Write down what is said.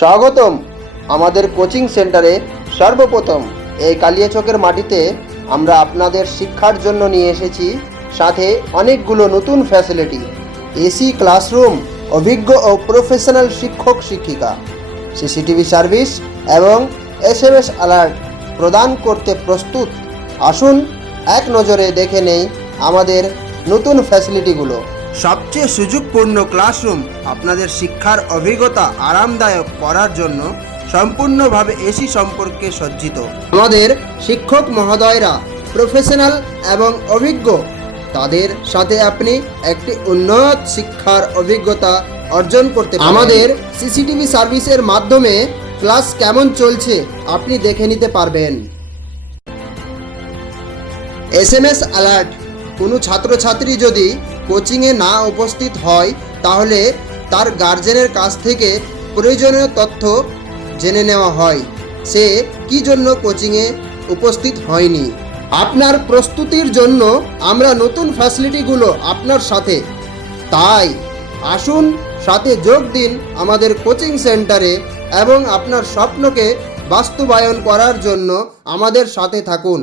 স্বাগতম আমাদের কোচিং সেন্টারে। সর্বপ্রথম এই কালিয়াচকের মাটিতে আমরা আপনাদের শিক্ষার জন্য নিয়ে এসেছি সাথে অনেকগুলো নতুন ফ্যাসিলিটি, এসি ক্লাসরুম, অভিজ্ঞ ও প্রফেশনাল শিক্ষক শিক্ষিকা, সিসিটিভি সার্ভিস এবং এসএমএস অ্যালার্ট প্রদান করতে প্রস্তুত। আসুন এক নজরে দেখে নেই আমাদের নতুন ফ্যাসিলিটিগুলো। সবচেয়ে সুযোগপূর্ণ ক্লাসরুম আপনাদের শিক্ষার অভিজ্ঞতা আরামদায়ক করার জন্য সম্পূর্ণভাবে এসি সম্পর্কে সজ্জিত। আমাদের শিক্ষক মহোদয়রা প্রফেশনাল এবং অভিজ্ঞ, তাদের সাথে আপনি একটি উন্নত শিক্ষার অভিজ্ঞতা অর্জন করতে পারেন। আমাদের সিসিটিভি সার্ভিসের মাধ্যমে ক্লাস কেমন চলছে আপনি দেখে নিতে পারবেন। এসএমএস অ্যালার্ট, কোনো ছাত্রছাত্রী যদি কোচিংয়ে না উপস্থিত হয় তাহলে তার গার্জেনের কাছ থেকে প্রয়োজনীয় তথ্য জেনে নেওয়া হয় সে কী জন্য কোচিংয়ে উপস্থিত হয়নি। আপনার প্রস্তুতির জন্য আমরা নতুন ফ্যাসিলিটিগুলো আপনার সাথে, তাই আসুন সাথে যোগ দিন আমাদের কোচিং সেন্টারে এবং আপনার স্বপ্নকে বাস্তবায়ন করার জন্য আমাদের সাথে থাকুন।